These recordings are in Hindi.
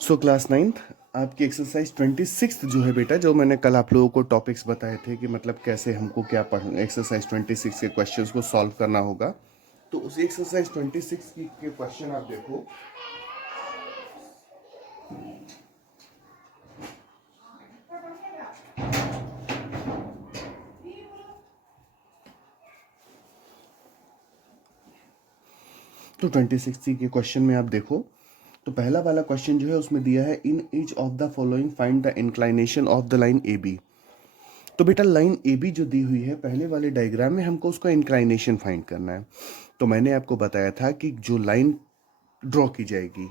सो क्लास नाइन्थ आपकी एक्सरसाइज 26 जो है बेटा, जो मैंने कल आप लोगों को टॉपिक्स बताए थे कि मतलब कैसे हमको क्या पढ़ना, एक्सरसाइज 26 के क्वेश्चंस को सॉल्व करना होगा। तो उसी एक्सरसाइज 26 के क्वेश्चन आप देखो। तो 26 के क्वेश्चन में आप देखो, तो पहला वाला क्वेश्चन जो है उसमें दिया है, in each of the following find the inclination of the line A B. तो बेटा लाइन ए बी जो दी हुई है पहले वाले डायग्राम में, हमको उसका इंक्लाइनेशन फाइंड करना है। तो मैंने आपको बताया था कि जो लाइन ड्रॉ की जाएगी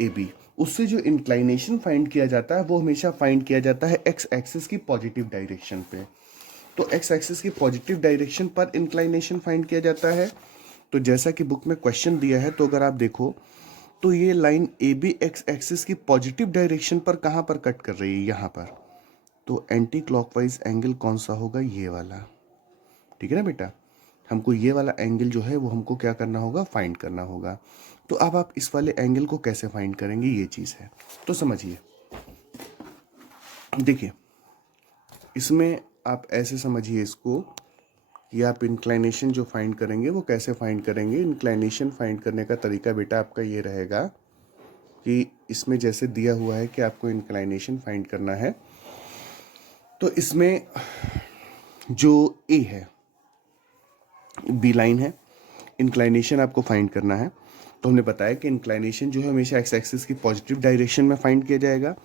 ए बी, उससे जो इंक्लाइनेशन फाइंड किया जाता है वो हमेशा फाइंड किया जाता है एक्स एक्सिस की पॉजिटिव डायरेक्शन पे। तो एक्स एक्सिस की पॉजिटिव डायरेक्शन पर इंक्लाइनेशन फाइंड किया जाता है। तो जैसा कि बुक में क्वेश्चन दिया है, तो अगर आप देखो तो ये line A B x axis की पॉजिटिव डायरेक्शन पर कहाँ पर कट कर रही है, यहाँ पर। तो एंटी क्लॉकवाइज एंगल कौन सा होगा, ये वाला। ठीक है ना बेटा, हमको ये वाला एंगल जो है वो हमको क्या करना होगा, फाइंड करना होगा। तो अब आप इस वाले एंगल को कैसे फाइंड करेंगे, ये चीज़ है। तो समझिए, देखिए इसमें आप ऐसे समझिए इसको कि आप इंक्लाइनेशन जो फाइंड करेंगे वो कैसे फाइंड करेंगे। इंक्लाइनेशन फाइंड करने का तरीका बेटा आपका ये रहेगा कि इसमें जैसे दिया हुआ है कि आपको इंक्लाइनेशन फाइंड करना है, तो इसमें जो ए है, बी लाइन है, इंक्लाइनेशन आपको फाइंड करना है। तो हमने बताया कि इंक्लाइनेशन जो है हमेशा एक्स एक्सिस की पॉजिटिव डायरेक्शन में फाइंड किया जाएगा।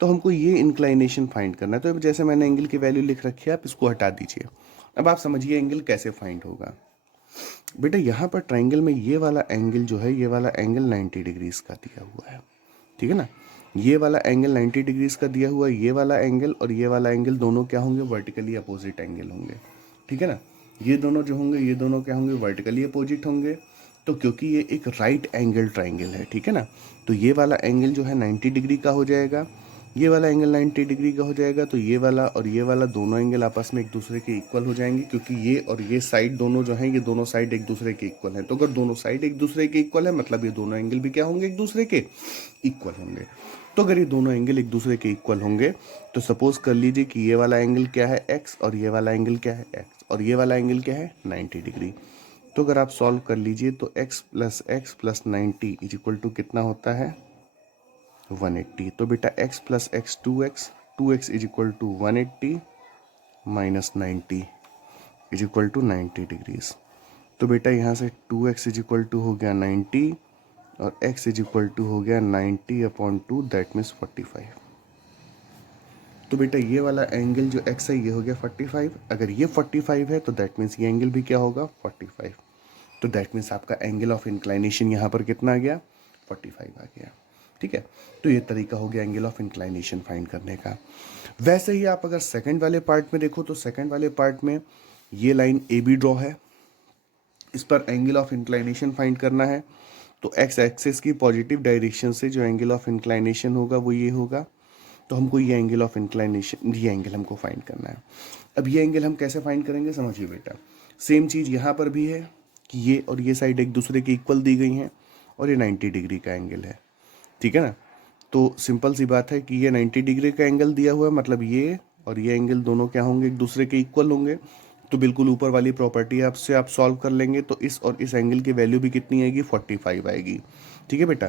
तो हमको ये इंक्लाइनेशन फाइंड करना है। तो जैसे मैंने एंगल की वैल्यू लिख रखी है, आप इसको हटा दीजिए। अब आप समझिए एंगल कैसे फाइंड होगा। बेटा यहाँ पर ट्राइंगल में ये वाला एंगल जो है, ये वाला एंगल 90 डिग्रीज का दिया हुआ है। ठीक है ना, ये वाला एंगल 90 डिग्रीज का दिया हुआ है। ये वाला एंगल और ये वाला एंगल दोनों क्या होंगे, वर्टिकली अपोजिट एंगल होंगे। ठीक है ना, ये दोनों जो होंगे ये दोनों क्या होंगे, वर्टिकली अपोजिट होंगे। तो क्योंकि ये एक राइट एंगल ट्राइंगल है, ठीक है ना, तो ये वाला एंगल जो है 90 डिग्री का हो जाएगा, ये वाला एंगल 90 डिग्री का हो जाएगा। तो ये वाला और ये वाला दोनों एंगल आपस में एक दूसरे के इक्वल हो जाएंगे, क्योंकि ये और ये साइड दोनों जो हैं, ये दोनों साइड एक दूसरे के इक्वल हैं। तो अगर दोनों साइड एक दूसरे के इक्वल है, मतलब ये दोनों एंगल भी क्या होंगे, एक दूसरे के इक्वल होंगे। तो अगर ये दोनों एंगल एक दूसरे के इक्वल होंगे, तो सपोज कर लीजिए कि ये वाला एंगल क्या है, एक्स, और ये वाला एंगल क्या है, एक्स, और ये वाला एंगल क्या है, 90 डिग्री। तो अगर आप सॉल्व कर लीजिए तो x plus 90 is equal to कितना होता है, 180। तो बेटा x plus x 2x is equal to 180 minus 90 is equal to 90 degrees. तो बेटा यहाँ से 2x इज इक्वल टू हो गया 90 और x इज इक्वल टू हो गया 90/2, दैट मीन्स 45। तो बेटा ये वाला एंगल जो x है ये हो गया 45। अगर ये 45 है तो दैट मीन्स ये एंगल भी क्या होगा, 45। तो दैट मीन्स आपका एंगल ऑफ इंक्लाइनेशन यहाँ पर कितना आ गया, 45 आ गया। ठीक है, तो ये तरीका हो गया एंगल ऑफ इंक्लाइनेशन फाइंड करने का। वैसे ही आप अगर सेकंड वाले पार्ट में देखो, तो सेकंड वाले पार्ट में ये लाइन ए बी ड्रॉ है, इस पर एंगल ऑफ इंक्लाइनेशन फाइंड करना है। तो एक्स एक्सिस की पॉजिटिव डायरेक्शन से जो एंगल ऑफ इंक्लाइनेशन होगा वो ये होगा। तो हमको ये एंगल ऑफ इंक्लाइनेशन, ये एंगल हमको फाइंड करना है। अब ये एंगल हम कैसे फाइंड करेंगे, समझिए बेटा। सेम चीज़ यहाँ पर भी है कि ये और ये साइड एक दूसरे के इक्वल दी गई हैं और ये 90 डिग्री का एंगल है। ठीक है ना, तो सिंपल सी बात है कि ये 90 डिग्री का एंगल दिया हुआ है, मतलब ये और ये एंगल दोनों क्या होंगे, एक दूसरे के इक्वल होंगे। तो बिल्कुल ऊपर वाली प्रॉपर्टी आपसे आप सॉल्व कर लेंगे, तो इस और इस एंगल की वैल्यू भी कितनी आएगी, 45 आएगी। ठीक है बेटा,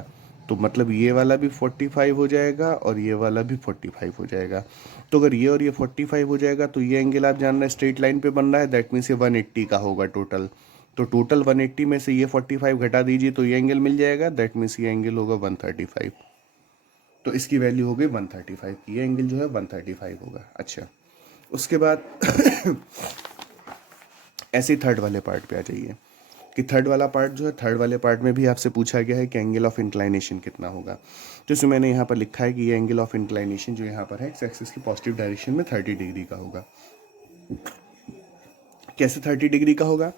तो मतलब ये वाला भी 45 हो जाएगा और ये वाला भी 45 हो जाएगा। तो अगर ये और ये 45 हो जाएगा, तो ये एंगल आप जान रहे हैं स्ट्रेट लाइन पे बन रहा है, दैट मीन्स ये 180 का होगा टोटल। तो टोटल 180 में से ये 45 घटा दीजिए तो ये एंगल मिल जाएगा, दैट मीन्स ये एंगल होगा 135। तो इसकी वैल्यू हो गई 135, ये एंगल जो है 135 होगा। अच्छा, उसके बाद ऐसे ही थर्ड वाले पार्ट पे आ जाइए कि थर्ड वाला पार्ट जो है, थर्ड वाले पार्ट में भी आपसे पूछा गया है कि एंगल ऑफ इंक्लाइनेशन कितना होगा। तो इसमें मैंने यहाँ पर लिखा है कि ये एंगल ऑफ इंक्लाइनेशन जो यहाँ पर है एक्स एक्सिस की पॉजिटिव डायरेक्शन में 30 डिग्री का होगा। कैसे 30 डिग्री का होगा,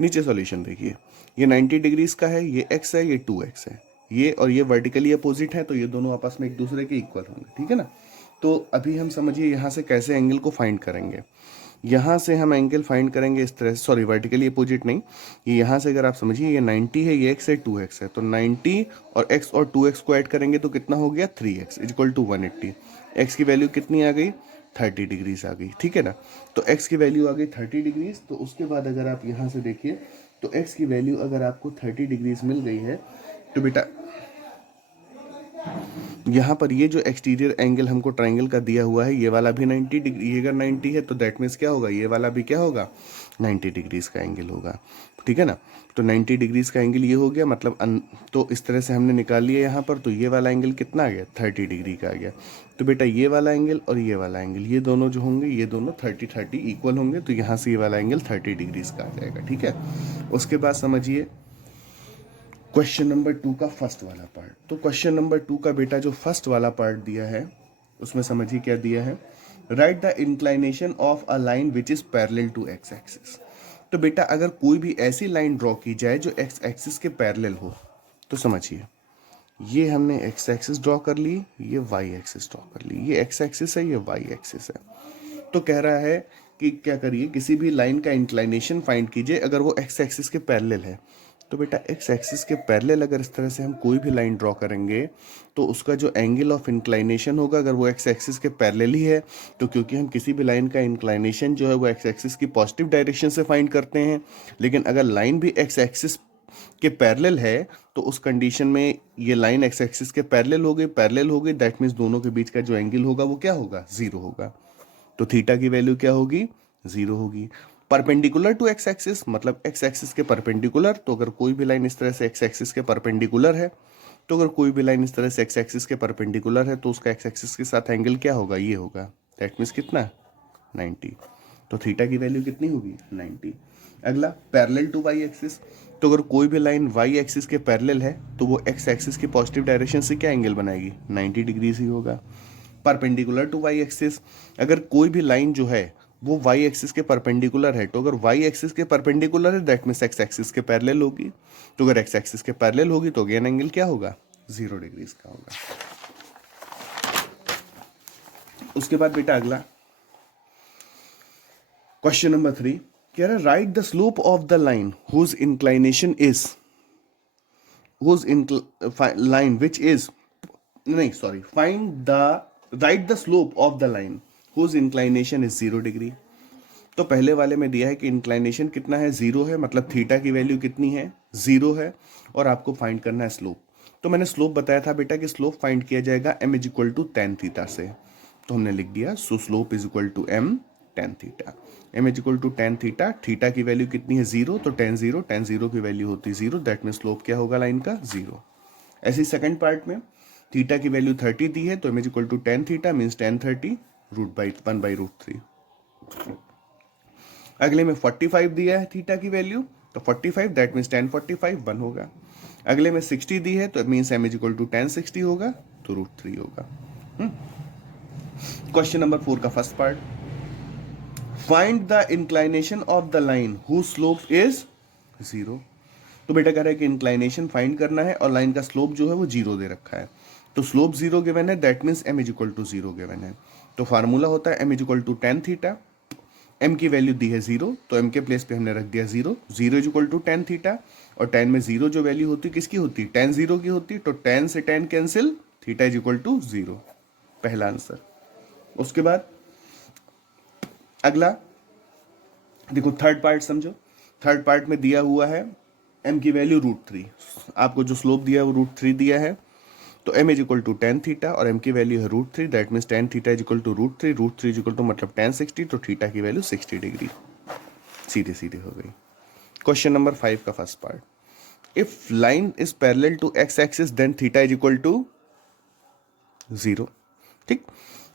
नीचे सॉल्यूशन देखिए, ये 90 डिग्रीज का है, ये x है, ये 2x है, ये और ये वर्टिकली अपोजिट है, तो ये दोनों आपस में एक दूसरे के इक्वल होंगे। ठीक है ना, तो अभी हम समझिए यहाँ से कैसे एंगल को फाइंड करेंगे। यहाँ से हम एंगल फाइंड करेंगे इस तरह से, सॉरी वर्टिकली अपोजिट नहीं, ये यहाँ से अगर आप समझिए ये 90 है, ये x है, 2x है, तो 90 और x और 2x को ऐड करेंगे तो कितना हो गया 3x इक्वल टू 180। x की वैल्यू कितनी आ गई 30 डिग्रीज आ गई, ठीक है ना। तो x की वैल्यू आ गई 30 डिग्रीज। तो उसके बाद अगर आप यहाँ से देखिए तो x की वैल्यू अगर आपको 30 डिग्रीज मिल गई है तो बेटा यहाँ पर ये जो एक्सटीरियर एंगल हमको ट्राइंगल का दिया हुआ है ये वाला भी 90 डिग्री, ये अगर 90 है तो दैट मीन्स क्या होगा, ये वाला भी क्या होगा 90 डिग्रीज का एंगल होगा, ठीक है ना। तो 90 डिग्रीज का एंगल ये हो गया, मतलब तो इस तरह से हमने निकाल लिया यहाँ पर। तो ये वाला एंगल कितना आ गया 30 डिग्री का आ गया। तो बेटा ये वाला एंगल और ये वाला एंगल ये दोनों जो होंगे ये दोनों 30-30 इक्वल होंगे, तो यहाँ से ये वाला एंगल 30 डिग्रीज का आ जाएगा, ठीक है। उसके बाद समझिए क्वेश्चन नंबर 2 का फर्स्ट वाला पार्ट। तो क्वेश्चन नंबर 2 का बेटा जो फर्स्ट वाला पार्ट दिया है उसमें समझिए क्या दिया है, right the inclination of a line which is parallel to x axis. तो बेटा अगर कोई भी ऐसी लाइन ड्रॉ की जाए जो एक्स एक्सिस के पैरेलल हो, तो समझिए ये हमने एक्स एक्सिस ड्रॉ कर ली, ये वाई एक्सिस ड्रॉ कर ली, ये एक्स एक्सिस है, ये वाई एक्सिस है। तो कह रहा है कि क्या करिए, किसी भी लाइन का इंक्लाइनेशन फाइंड कीजिए अगर वो एक्स एक्सिस के पैरेलल है। तो बेटा एक्स एक्सिस के पैरेलल अगर इस तरह से हम कोई भी लाइन ड्रॉ करेंगे तो उसका जो एंगल ऑफ इंक्लाइनेशन होगा अगर वो एक्स एक्सिस के पैरेलल ही है, तो क्योंकि हम किसी भी लाइन का इंक्लाइनेशन जो है वो एक्स एक्सिस की पॉजिटिव डायरेक्शन से फाइंड करते हैं, लेकिन अगर लाइन भी एक्स एक्सिस के पैरेलल है तो उस कंडीशन में ये लाइन एक्स एक्सिस के पैरेलल हो गई, दैट मीन्स दोनों के बीच का जो एंगल होगा वो क्या होगा 0 होगा। तो थीटा की वैल्यू क्या होगी 0 होगी। परपेंडिकुलर टू एक्स एक्सिस मतलब एक्स एक्सिस के परपेंडिकुलर, तो अगर कोई भी लाइन इस तरह से एक्स एक्सिस के परपेंडिकुलर है, तो अगर कोई भी लाइन इस तरह से एक्स एक्सिस के परपेंडिकुलर है तो उसका एक्स एक्सिस के साथ एंगल क्या होगा, ये होगा, दैट मीन्स कितना 90। तो थीटा की वैल्यू कितनी होगी 90। अगला पैरेलल टू वाई एक्सिस, तो अगर कोई भी लाइन वाई एक्सिस के पैरेलल है तो वो एक्स एक्सिस की पॉजिटिव डायरेक्शन से क्या एंगल बनाएगी 90 डिग्रीज ही होगा। परपेंडिकुलर टू वाई एक्सिस, अगर कोई भी लाइन जो है वो वाई एक्सिस के परपेंडिकुलर है, तो अगर वाई एक्सिस के परपेंडिकुलर है दैट मीन्स एक्स एक्सिस के पैरेलल होगी, तो अगर एक्स एक्सिस के पैरेलल होगी तो अगेन एंगल क्या होगा 0 डिग्रीज का होगा। उसके बाद बेटा अगला क्वेश्चन नंबर 3 कह रहा है right the slope of the line whose inclination is line which is नहीं sorry find the right the slope of the line whose inclination is 0 degree. तो पहले वाले में दिया है कि इंक्लाइनेशन कितना है 0 है, मतलब थीटा की वैल्यू कितनी है 0 है, और आपको फाइंड करना है स्लोप। तो मैंने स्लोप बताया था बेटा कि स्लोप फाइंड किया जाएगा m is equal to tan theta से, तो हमने लिख दिया so slope is equal to m tan theta. m is equal to tan theta, theta की वैल्यू कितनी है 0, तो टेन जीरो की वैल्यू होती 0, दैट मीन स्लोप क्या होगा लाइन का 0। ऐसे सेकंड पार्ट में थीटा की वैल्यू 30 दी है तो m is equal to tan theta means tan 30 root by 1/√3। अगले में 45 दिया है थीटा की वैल्यू, तो 45 दैट मीन्स 1045 1 होगा। अगले में 60 दी है तो means m is equal to 1060 होगा, तो √3 होगा। क्वेश्चन नंबर 4 का first part, find the inclination of the line who slope is 0। तो बेटा कह रहा है कि इंक्लाइनेशन फाइंड करना है और लाइन का स्लोप जो है वो 0 दे रखा है, तो स्लोप 0 गिवन है that means m is equal to 0 given है। तो फार्मूला होता है m is equal to tan theta, m की वैल्यू दी है 0 तो m के प्लेस पे हमने रख दिया 0, 0 is equal to tan theta, और टेन में 0 जो वैल्यू होती किसकी होती टेन 0 की होती, तो टेन से tan cancel, theta is equal to 0, पहला आंसर। उसके बाद अगला देखो थर्ड पार्ट समझो, थर्ड पार्ट में दिया हुआ है m की वैल्यू √3, आपको जो स्लोप दिया है वो √3 दिया है, तो m is equal to tan theta और m की वैल्यू है √3 that means tan theta is equal to √3 is equal to मतलब 1060, तो थीटा की वैल्यू 60 डिग्री सीधे सीधे हो गई। क्वेश्चन नंबर 5 का first part, if line is parallel to x axis then theta is equal to 0। ठीक,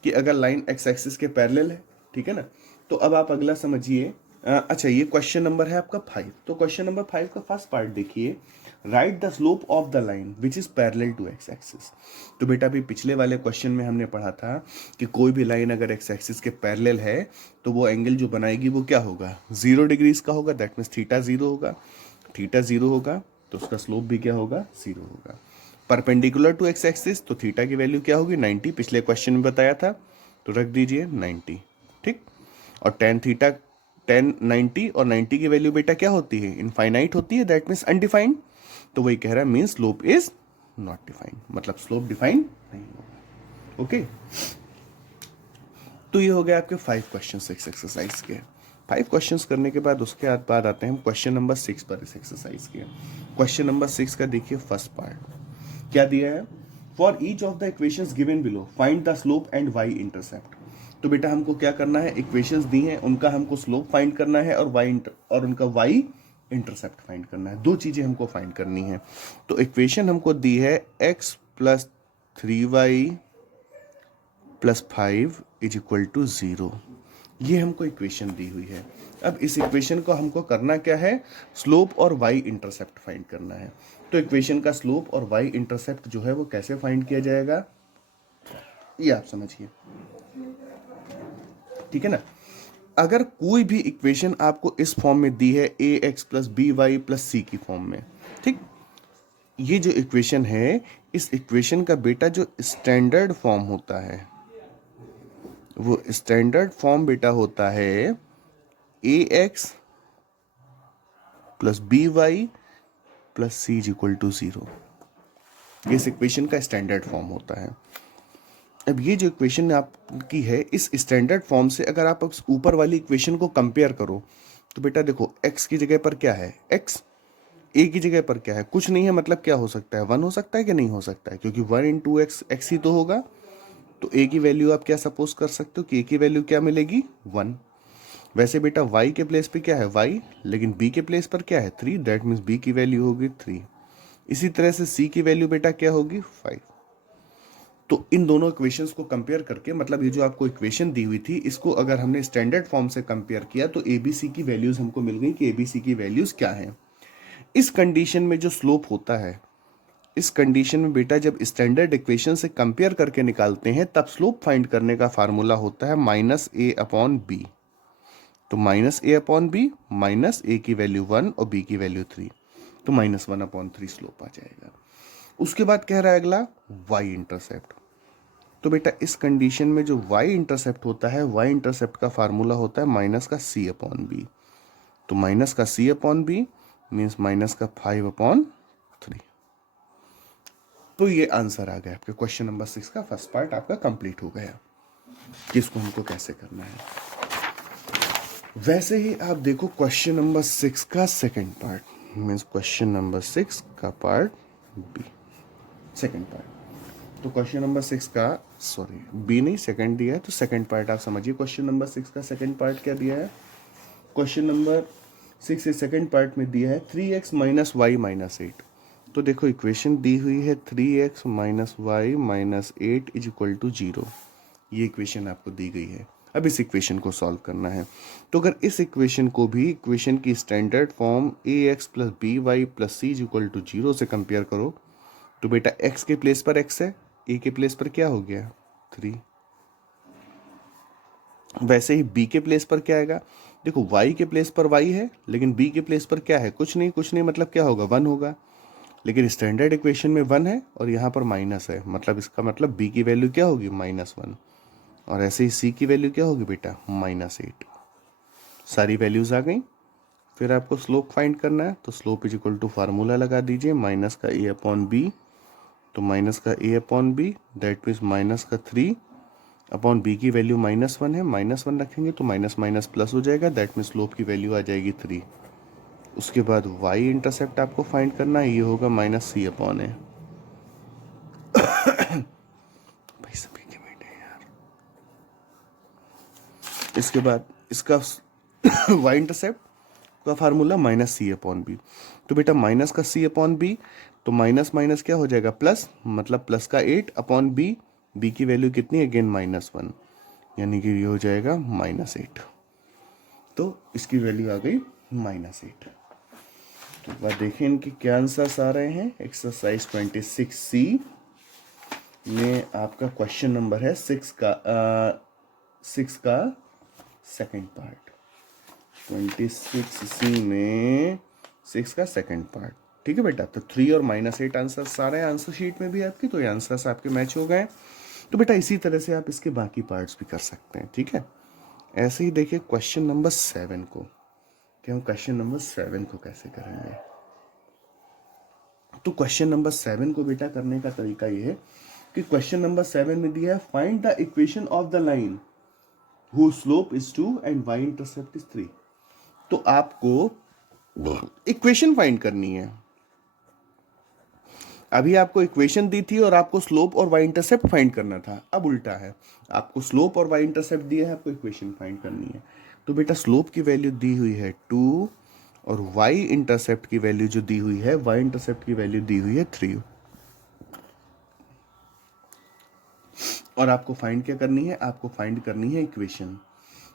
कि अगर लाइन एक्स एक्सिस के पैरेलल है, ठीक है ना। तो अब आप अगला समझिए, अच्छा ये क्वेश्चन नंबर है आपका 5, तो क्वेश्चन नंबर 5 का फर्स्ट पार्ट देखिए, right the slope of the line which is parallel to x axis. तो बेटा अभी पिछले वाले क्वेश्चन में हमने पढ़ा था कि कोई भी लाइन अगर एक्स एक्सिस के पैरेलल है तो वो एंगल जो बनाएगी वो क्या होगा 0 डिग्रीज का होगा, दैट मीन्स थीटा 0 होगा, थीटा 0 होगा तो उसका स्लोप भी क्या होगा 0 होगा। परपेंडिकुलर टू एक्स एक्सिस तो थीटा की वैल्यू क्या होगी 90, पिछले क्वेश्चन में बताया था, तो रख दीजिए 90। ठीक, और टेन थीटा 90 और 90 की वैल्यू बेटा क्या होती है, इनफाइनाइट होती है, दैट मीन्स अनडिफाइंड। तो वही कह रहा है mean slope is not defined, मतलब स्लोप डिफाइंड नहीं होगा। ओके, तो ये हो गया आपके 5 क्वेश्चन इस एक्सरसाइज के। 5 क्वेश्चंस करने के बाद उसके बाद आते हैं हम क्वेश्चन नंबर 6 पर इस एक्सरसाइज के। क्वेश्चन नंबर 6 का देखिए फर्स्ट पार्ट क्या दिया है, for each of the equations given below find the slope and y intercept. तो बेटा हमको क्या करना है, इक्वेशंस दी हैं उनका हमको स्लोप फाइंड करना है और उनका वाई इंटरसेप्ट फाइंड करना है। दो चीजें हमको फाइंड करनी है। तो इक्वेशन हमको दी है x plus 3y plus 5 is equal to 0। ये हमको इक्वेशन दी हुई है। अब इस इक्वेशन को हमको करना क्या है, स्लोप और वाई इंटरसेप्ट फाइंड करना है। तो इक्वेशन का स्लोप और वाई इंटरसेप्ट जो है वो कैसे फाइंड किया जाएगा, ये आप समझिए, ठीक है ना। अगर कोई भी इक्वेशन आपको इस फॉर्म में दी है A X plus B Y plus C की फॉर्म में, ठीक, ये जो इक्वेशन है, इस इक्वेशन का बेटा जो स्टैंडर्ड फॉर्म होता है, वो स्टैंडर्ड फॉर्म बेटा होता है A X plus B Y plus C is equal to 0। इस इक्वेशन का स्टैंडर्ड फॉर्म होता है। अब ये जो इक्वेशन आपकी है, इस स्टैंडर्ड फॉर्म से अगर आप ऊपर वाली इक्वेशन को कंपेयर करो तो बेटा देखो x की जगह पर क्या है, x, a की जगह पर क्या है, कुछ नहीं है, मतलब क्या हो सकता है, 1 हो सकता है कि नहीं हो सकता है, क्योंकि 1 इंटू एक्स एक्स ही तो होगा। तो a की वैल्यू आप क्या सपोज कर सकते हो कि a की वैल्यू क्या मिलेगी, 1। वैसे बेटा y के प्लेस पे क्या है, y, लेकिन b के प्लेस पर क्या है, 3, दैट मीन्स b की वैल्यू होगी 3। इसी तरह से c की वैल्यू बेटा क्या होगी, 5। तो इन दोनों इक्वेशंस को कंपेयर करके, मतलब ये जो आपको इक्वेशन दी हुई थी, इसको अगर हमने स्टैंडर्ड फॉर्म से कंपेयर किया तो एबीसी की वैल्यूज हमको मिल गई कि एबीसी की वैल्यूज क्या हैं। इस कंडीशन में जो स्लोप होता है, इस कंडीशन में बेटा जब स्टैंडर्ड इक्वेशन से कंपेयर करके निकालते हैं तब स्लोप फाइंड करने का फार्मूला होता है माइनस ए अपॉन बी। तो माइनस ए अपॉन बी, माइनस ए की वैल्यू 1 और बी की वैल्यू 3, तो -1/3 स्लोप आ जाएगा। उसके बाद कह रहा है अगला वाई इंटरसेप्ट। तो बेटा इस कंडीशन में जो y इंटरसेप्ट होता है, y इंटरसेप्ट का फार्मूला होता है माइनस का c अपॉन बी। तो माइनस का c upon b means minus का 5/3। तो ये आंसर आ गया आपके क्वेश्चन नंबर 6 का फर्स्ट पार्ट आपका कंप्लीट हो गया कि इसको हमको कैसे करना है। वैसे ही आप देखो क्वेश्चन नंबर 6 का second part, means question number 6 का पार्ट बी, सेकेंड पार्ट। तो क्वेश्चन नंबर 6 का, सॉरी बी नहीं सेकंड दिया है, तो सेकंड पार्ट आप समझिए। क्वेश्चन नंबर 6 का सेकंड पार्ट क्या दिया है, क्वेश्चन नंबर 6 से सेकंड पार्ट में दिया है 3x माइनस वाई माइनस 8। तो देखो इक्वेशन दी हुई है 3x minus y minus 8 is equal to 0। ये इक्वेशन आपको दी गई है। अब इस इक्वेशन को सॉल्व करना है। तो अगर इस इक्वेशन को भी इक्वेशन की standard form ax plus B Y plus C is equal to 0 से कंपेयर करो तो बेटा x के प्लेस पर x है, a के प्लेस पर क्या हो गया 3। वैसे ही b के प्लेस पर क्या आएगा, देखो y के प्लेस पर y है, लेकिन b के प्लेस पर क्या है, कुछ नहीं, मतलब क्या होगा 1 होगा। लेकिन स्टैंडर्ड इक्वेशन में 1 है और यहाँ पर माइनस है, मतलब इसका मतलब b की वैल्यू क्या होगी -1। और ऐसे ही c की वैल्यू क्या होगी बेटा -8। सारी वैल्यूज आ गई। फिर आपको स्लोप फाइंड करना है, तो slope is equal to formula लगा दीजिए, माइनस का a अपॉन बी। तो माइनस का a upon b that means minus का 3 अपॉन बी की वैल्यू -1 है, -1 रखेंगे तो माइनस माइनस प्लस हो जाएगा, दैट मीन्स स्लोप की वैल्यू आ जाएगी 3। उसके बाद y इंटरसेप्ट आपको फाइंड करना है, ये होगा -c अपॉन ए। भाई सभी के बेटे यार। इसके बाद इसका y इंटरसेप्ट का फार्मूला -c अपॉन बी। तो बेटा माइनस का c अपॉन बी, तो माइनस माइनस क्या हो जाएगा प्लस, मतलब प्लस का 8 अपॉन बी, बी की वैल्यू कितनी है अगेन -1, यानी कि ये हो जाएगा -8। तो इसकी वैल्यू आ गई -8। तो बाद देखिए इनके क्या आंसर्स आ रहे हैं। एक्सरसाइज 26C में आपका क्वेश्चन नंबर है 6 का सेकंड पार्ट। 26C में 6 का सेकंड पार्ट, ठीक है बेटा। तो 3 और -8 आंसर सारे आंसर शीट में भी आपकी, तो ये आंसर्स आपके मैच हो गए। तो बेटा इसी तरह से आप इसके बाकी पार्ट्स भी कर सकते हैं, ठीक है। ऐसे ही देखिए क्वेश्चन नंबर 7 को, कि हम क्वेश्चन नंबर 7 को कैसे करेंगे। तो क्वेश्चन नंबर 7 को बेटा करने का तरीका ये है कि क्वेश्चन नंबर 7 में दिया है find the equation of the line whose slope is 2 and y intercept is 3। तो आपको इक्वेशन फाइंड करनी है। अभी आपको इक्वेशन दी थी और आपको स्लोप और वाई इंटरसेप्ट फाइंड करना था। अब उल्टा है, आपको स्लोप और वाई इंटरसेप्ट दिया है, आपको इक्वेशन फाइंड करनी है। तो बेटा स्लोप की वैल्यू दी हुई है 2 और वाई इंटरसेप्ट की वैल्यू जो दी हुई है, वाई इंटरसेप्ट की वैल्यू दी हुई है 3। और आपको फाइंड क्या करनी है, आपको फाइंड करनी है इक्वेशन,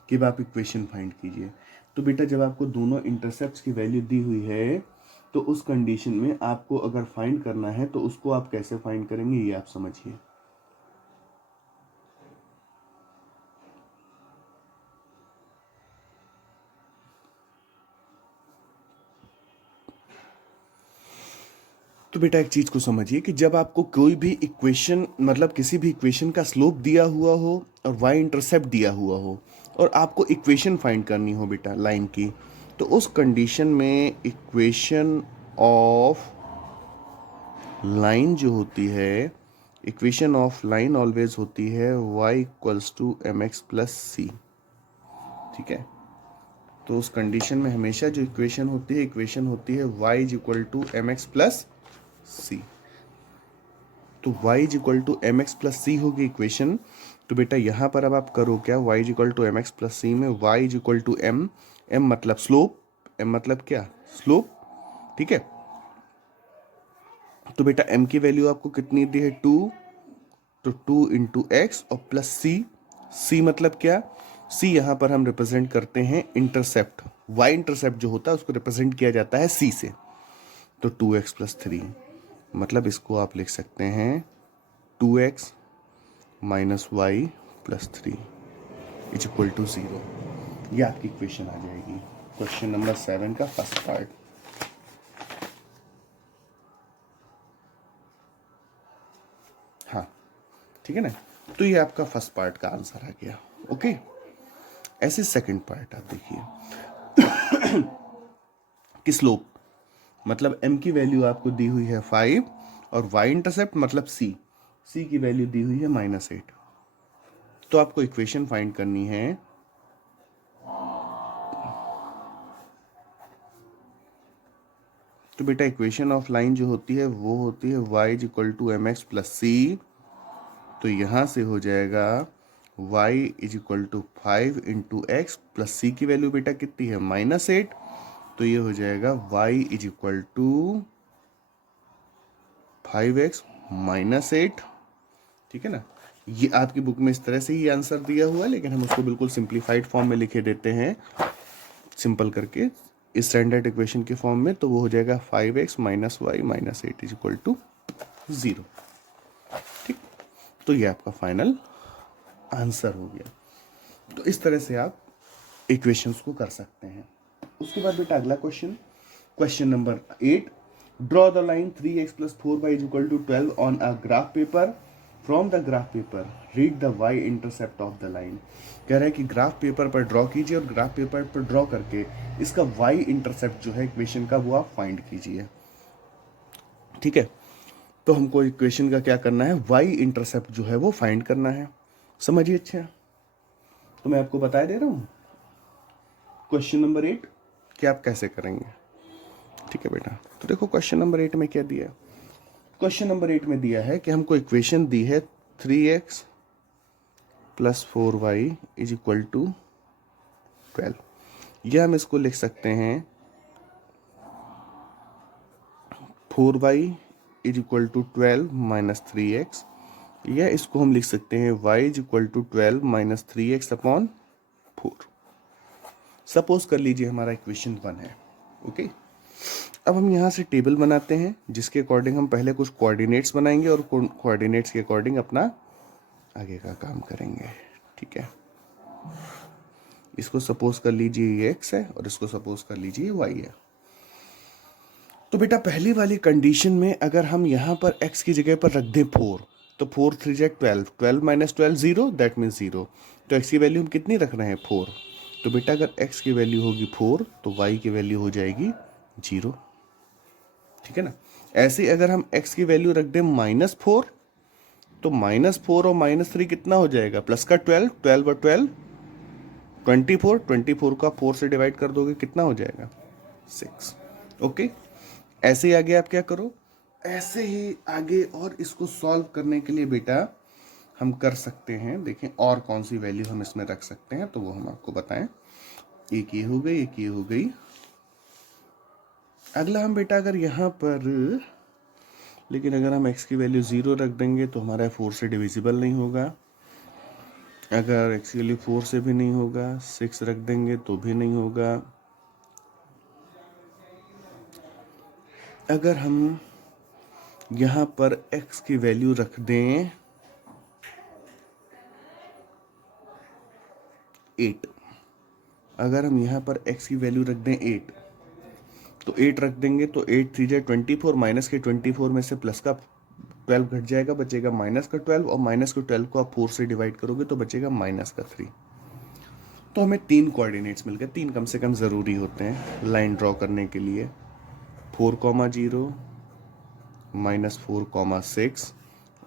कि अब आप इक्वेशन फाइंड कीजिए। तो बेटा जब आपको दोनों इंटरसेप्ट्स की वैल्यू दी हुई है तो उस कंडीशन में आपको अगर फाइंड करना है तो उसको आप कैसे फाइंड करेंगे ये आप समझिए। तो बेटा एक चीज को समझिए कि जब आपको कोई भी इक्वेशन, मतलब किसी भी इक्वेशन का स्लोप दिया हुआ हो और वाई इंटरसेप्ट दिया हुआ हो और आपको इक्वेशन फाइंड करनी हो बेटा लाइन की, तो उस कंडीशन में इक्वेशन ऑफ लाइन जो होती है, इक्वेशन ऑफ लाइन ऑलवेज होती है y equals to M X plus C. ठीक है, तो उस कंडीशन में हमेशा जो इक्वेशन होती है, इक्वेशन होती है y is equal to M X plus C. तो y is equal to M X plus C होगी इक्वेशन। तो बेटा यहाँ पर अब आप करो क्या, y is equal to M X plus C में y is equal to M, M मतलब स्लोप, एम मतलब क्या, स्लोप। ठीक है, तो बेटा m की वैल्यू आपको कितनी दी है 2, तो 2 इंटू एक्स और प्लस सी, सी मतलब क्या, सी यहाँ पर हम रिप्रेजेंट करते हैं इंटरसेप्ट, y इंटरसेप्ट जो होता है उसको रिप्रेजेंट किया जाता है c से। तो 2x प्लस 3, मतलब इसको आप लिख सकते हैं 2x minus y plus 3 is equal to 0। ये आपकी इक्वेशन आ जाएगी क्वेश्चन नंबर 7 का फर्स्ट पार्ट। हाँ ठीक है ना, तो ये आपका फर्स्ट पार्ट का आंसर आ गया। ओके, ऐसे सेकंड पार्ट आप देखिए कि स्लोप मतलब m की वैल्यू आपको दी हुई है 5 और y इंटरसेप्ट मतलब c, c की वैल्यू दी हुई है -8। तो आपको इक्वेशन फाइंड करनी है, तो बेटा इक्वेशन ऑफ लाइन जो होती है वो होती है y is equal to M X plus C. तो यहाँ से हो जाएगा y is equal to 5 into X plus C की वैल्यू बेटा कितनी है -8, तो ये हो जाएगा y is equal to 5x minus 8। ठीक है ना, ये आपकी बुक में इस तरह से ही आंसर दिया हुआ है, लेकिन हम उसको बिल्कुल सिंप्लीफाइड फॉर्म में लिखे देते हैं, सिंपल करके इस स्टैंडर्ड इक्वेशन के फॉर्म में। तो वो हो जाएगा 5x minus y minus 8 is equal to 0। ठीक, तो ये आपका फाइनल आंसर हो गया। तो इस तरह से आप इक्वेशंस को कर सकते हैं। उसके बाद बेटा अगला question, question number 8, draw the line 3x plus 4y is equal to 12 on a graph paper. From the graph paper read the y intercept of the line. कह रहा है कि ग्राफ पेपर पर ड्रॉ कीजिए और ग्राफ पेपर पर ड्रॉ करके इसका y इंटरसेप्ट जो है इक्वेशन का वो आप फाइंड कीजिए। ठीक है, तो हमको इक्वेशन का क्या करना है, y इंटरसेप्ट जो है वो फाइंड करना है। समझिए अच्छा, तो मैं आपको बता दे रहा हूँ क्वेश्चन नंबर 8 कि आप कैसे करेंगे। ठीक है बेटा, तो देखो क्वेश्चन नंबर 8 में क्या दिया है। क्वेश्चन नंबर 8 में दिया है कि हमको इक्वेशन दी है 3x plus 4y is equal to 12। यह हम इसको लिख सकते हैं 4y is equal to 12 minus 3x, या इसको हम लिख सकते हैं y is equal to 12 minus 3x upon 4। Suppose कर लीजिए हमारा इक्वेशन 1 है। ओके, अब हम यहाँ से टेबल बनाते हैं जिसके अकॉर्डिंग हम पहले कुछ कोऑर्डिनेट्स बनाएंगे और कोऑर्डिनेट्स के अकॉर्डिंग अपना आगे का काम करेंगे। ठीक है, इसको सपोज कर लीजिए ये x है और इसको सपोज कर लीजिए y है। तो बेटा पहली वाली कंडीशन में अगर हम यहाँ पर x की जगह पर रख दें 4, तो 4 3 12, 12 माइनस 12 0, दैट मीन्स 0। तो x की वैल्यू हम कितनी रख रहे हैं 4। तो बेटा अगर x की वैल्यू होगी 4 तो y की वैल्यू हो जाएगी 0, ठीक है ना। ऐसे अगर हम x की वैल्यू रख दें -4 तो -4 और -3 कितना हो जाएगा, प्लस का 12, 12 और 12 24, 24 का 4 से डिवाइड कर दोगे कितना हो जाएगा 6। ओके, ऐसे ही आगे आप क्या करो, ऐसे ही आगे और इसको सॉल्व करने के लिए बेटा हम कर सकते हैं। देखें और कौन सी वैल्यू हम इसमें रख सकते हैं, तो वो हम आपको बताएं। एक ये हो गई, एक ये हो गई। अगला हम बेटा अगर यहाँ पर, लेकिन अगर हम x की वैल्यू 0 रख देंगे तो हमारा 4 से डिविजिबल नहीं होगा। अगर x की वैल्यू 4 से भी नहीं होगा, 6 रख देंगे तो भी नहीं होगा। अगर हम यहाँ पर x की वैल्यू रख दें 8, अगर हम यहाँ पर x की वैल्यू रख दें 8 तो 8 रख देंगे तो 8 3 जा 24, माइनस के 24 में से प्लस का 12 घट जाएगा, बचेगा माइनस का 12, और माइनस के 12 को आप 4 से डिवाइड करोगे तो बचेगा माइनस का 3। तो हमें 3 कोऑर्डिनेट्स मिल गए, 3 कम से कम ज़रूरी होते हैं लाइन ड्रॉ करने के लिए। 4,0 -4,6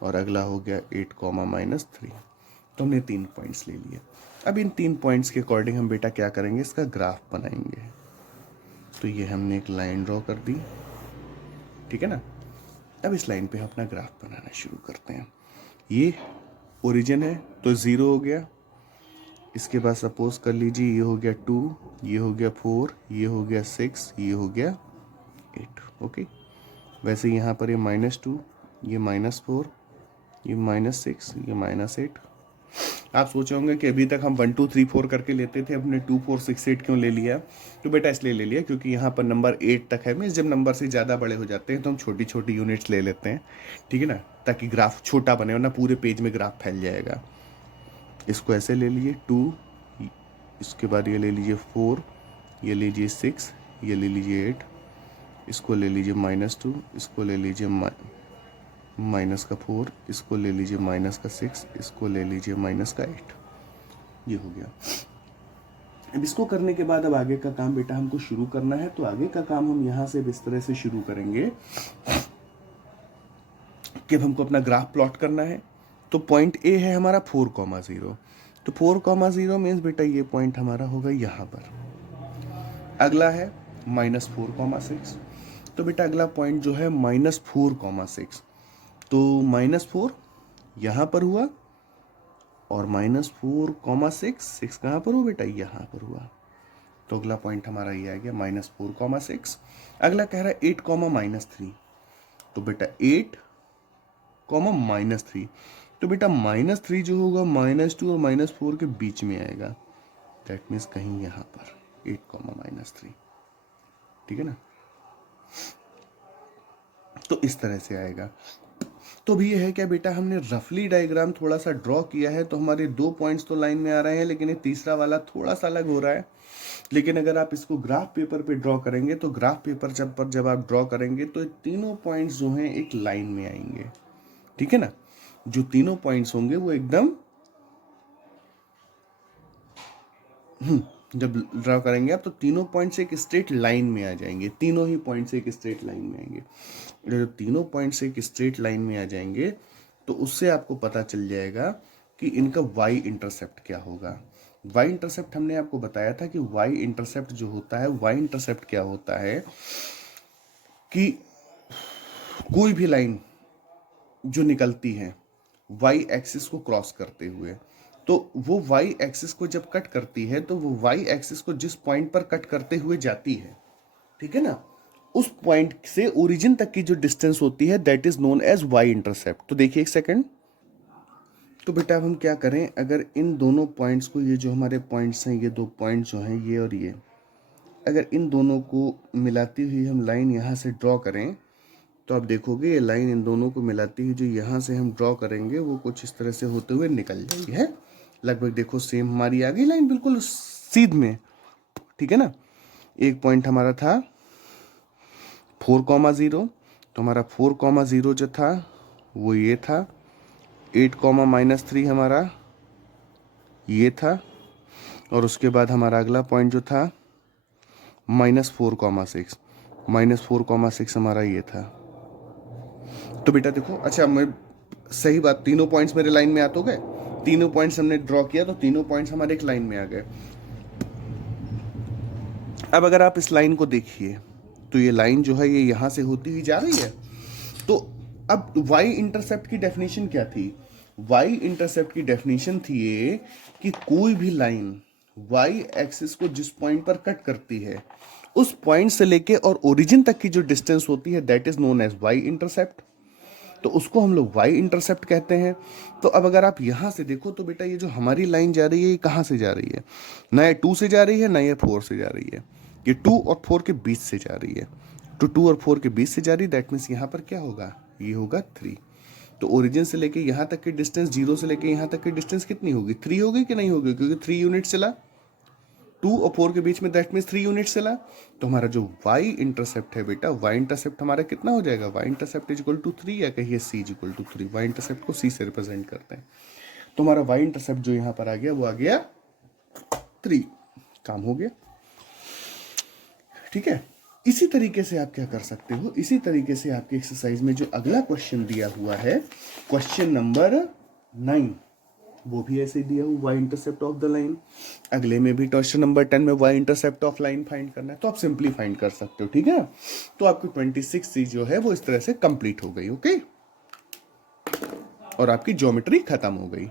और अगला हो गया 8,-3। तो हमने 3 पॉइंट्स ले लिए। अब इन 3 पॉइंट्स के अकॉर्डिंग हम बेटा क्या करेंगे, इसका ग्राफ बनाएंगे। तो ये हमने एक लाइन ड्रॉ कर दी, ठीक है ना। अब इस लाइन पे हम अपना ग्राफ बनाना शुरू करते हैं। ये ओरिजिन है तो 0 हो गया, इसके बाद सपोज कर लीजिए ये हो गया 2, ये हो गया 4, ये हो गया 6, ये हो गया 8। ओके, वैसे यहाँ पर ये -2, ये -4, ये -6, ये -8। आप सोचे होंगे कि अभी तक हम 1 2 3 4 करके लेते थे, हमने 2 4 6 8 क्यों ले लिया। तो बेटा इसलिए ले लिया क्योंकि यहाँ पर नंबर 8 तक है। मीन्स जब नंबर से ज़्यादा बड़े हो जाते हैं तो हम छोटी छोटी यूनिट्स ले लेते हैं, ठीक है ना, ताकि ग्राफ छोटा बने, वरना पूरे पेज में ग्राफ फैल जाएगा। इसको ऐसे ले लीजिए 2, इसके बाद ये ले लीजिए 4, ये लीजिए 6, ये ले लीजिए 8, इसको ले लीजिए -2, इसको ले लीजिए माइनस का 4, इसको ले लीजिए -6, इसको ले लीजिए -8। ये हो गया। अब इसको करने के बाद अब आगे का काम बेटा हमको शुरू करना है। तो आगे का काम हम यहाँ से इस तरह से शुरू करेंगे कि अब हमको अपना ग्राफ प्लॉट करना है। तो पॉइंट ए है हमारा 4,0, तो 4,0 मीन्स बेटा ये पॉइंट हमारा होगा यहाँ पर। अगला है -4,6, तो बेटा अगला पॉइंट जो है -4,6, तो -4 यहाँ पर हुआ और -4,6, 6 कहाँ पर हुआ बेटा, यहाँ पर हुआ। तो अगला पॉइंट हमारा ये आ गया -4,6। अगला कह रहा है 8,-3, तो बेटा 8, -3, तो बेटा -3 जो होगा -2 और -4 के बीच में आएगा। दैट मीन्स कहीं यहाँ पर 8,-3, ठीक है ना। तो इस तरह से आएगा। तो भी ये है क्या बेटा, हमने रफली डायग्राम थोड़ा सा ड्रॉ किया है, तो हमारे 2 पॉइंट्स तो लाइन में आ रहे हैं, लेकिन ये तीसरा वाला थोड़ा सा अलग हो रहा है। लेकिन अगर आप इसको ग्राफ पेपर पे ड्रॉ करेंगे तो ग्राफ पेपर जब आप ड्रॉ करेंगे तो तीनों पॉइंट्स जो हैं एक लाइन में आएंगे, ठीक है ना। जो तीनों पॉइंट्स होंगे वो एकदम जब ड्रॉ करेंगे आप तो तीनों पॉइंट्स एक स्ट्रेट लाइन में आ जाएंगे। तीनों ही पॉइंट्स एक स्ट्रेट लाइन में आएंगे। जब तीनों पॉइंट्स एक स्ट्रेट लाइन में आ जाएंगे तो उससे आपको पता चल जाएगा कि इनका y इंटरसेप्ट क्या होगा। y इंटरसेप्ट हमने आपको बताया था कि y इंटरसेप्ट जो होता है, y इंटरसेप्ट क्या होता है कि कोई भी लाइन जो निकलती है y एक्सिस को क्रॉस करते हुए, तो वो y एक्सिस को जब कट करती है तो वो y एक्सिस को जिस पॉइंट पर कट करते हुए जाती है, ठीक है ना, उस पॉइंट से ओरिजिन तक की जो डिस्टेंस होती है that is known as y intercept. तो देखिए एक सेकंड, तो बेटा अब हम क्या करें, अगर इन दोनों पॉइंट्स को, ये जो हमारे पॉइंट्स हैं, ये 2 पॉइंट्स जो हैं ये और ये, अगर इन दोनों को मिलाती हुई हम लाइन यहाँ से ड्रॉ करें तो आप देखोगे ये लाइन इन दोनों को मिलाती हुई जो यहाँ से हम ड्रॉ करेंगे वो कुछ इस तरह से होते हुए निकल जाएगी है। लगभग देखो सेम हमारी आ गई लाइन बिल्कुल सीध में, ठीक है ना। एक पॉइंट हमारा था 4,0, तो हमारा 4,0 जो था वो ये था। 8, -3 हमारा ये था, और उसके बाद हमारा अगला पॉइंट जो था -4,6, -4,6 हमारा ये था। तो बेटा देखो, अच्छा मैं सही बात, तीनों पॉइंट्स मेरे लाइन में आ तो गए, तीनों पॉइंट्स हमने ड्रॉ किया तो तीनों पॉइंट्स हमारे एक लाइन में आ गए। अब अगर आप इस लाइन को देखिए तो ये लाइन जो है ये यहां से होती हुई जा रही है। तो अब y इंटरसेप्ट की डेफिनेशन क्या थी? y इंटरसेप्ट की डेफिनेशन थी ये कि कोई भी लाइन y एक्सिस को जिस पॉइंट पर कट करती है उस पॉइंट से लेके और ओरिजिन तक की जो डिस्टेंस होती है that is known as y intercept. तो उसको हम लोग y इंटरसेप्ट कहते हैं। तो अब अगर आप यहां से देखो तो बेटा ये जो हमारी लाइन जा रही है ये कहां से जा रही है? ना ये 2 से जा रही है ना ये 4 से जा रही है, ये 2 और 4 के बीच से जा रही है। तो 2 और 4 के बीच से जा रही है, दैट मीन्स यहाँ पर क्या होगा? ये होगा 3। तो ओरिजिन से लेके यहाँ तक की डिस्टेंस, 0 से लेके यहाँ तक की डिस्टेंस कितनी होगी? 3 होगी कि नहीं होगी? क्योंकि 3 यूनिट चला, 2 और 4 के बीच में, दैट मीन्स 3 यूनिट चला। तो हमारा जो y इंटरसेप्ट है बेटा, y इंटरसेप्ट हमारा कितना हो जाएगा? y intercept is equal to 3, या कहिए c is equal to 3। y intercept को c से रिप्रेजेंट करते हैं। तो हमारा y इंटरसेप्ट जो यहाँ पर आ गया वो आ गया 3। काम हो गया, ठीक है। इसी तरीके से आप क्या कर सकते हो, इसी तरीके से आपके एक्सरसाइज में जो अगला क्वेश्चन दिया हुआ है, क्वेश्चन नंबर 9, वो भी ऐसे दिया हुआ y intercept of the line. अगले में भी क्वेश्चन नंबर 10 में y intercept of line find करना है। तो आप सिंपली फाइंड कर सकते हो, ठीक है। तो आपकी 26 जो है वो इस तरह से कंप्लीट हो गई, ओके, और आपकी ज्योमेट्री खत्म हो गई।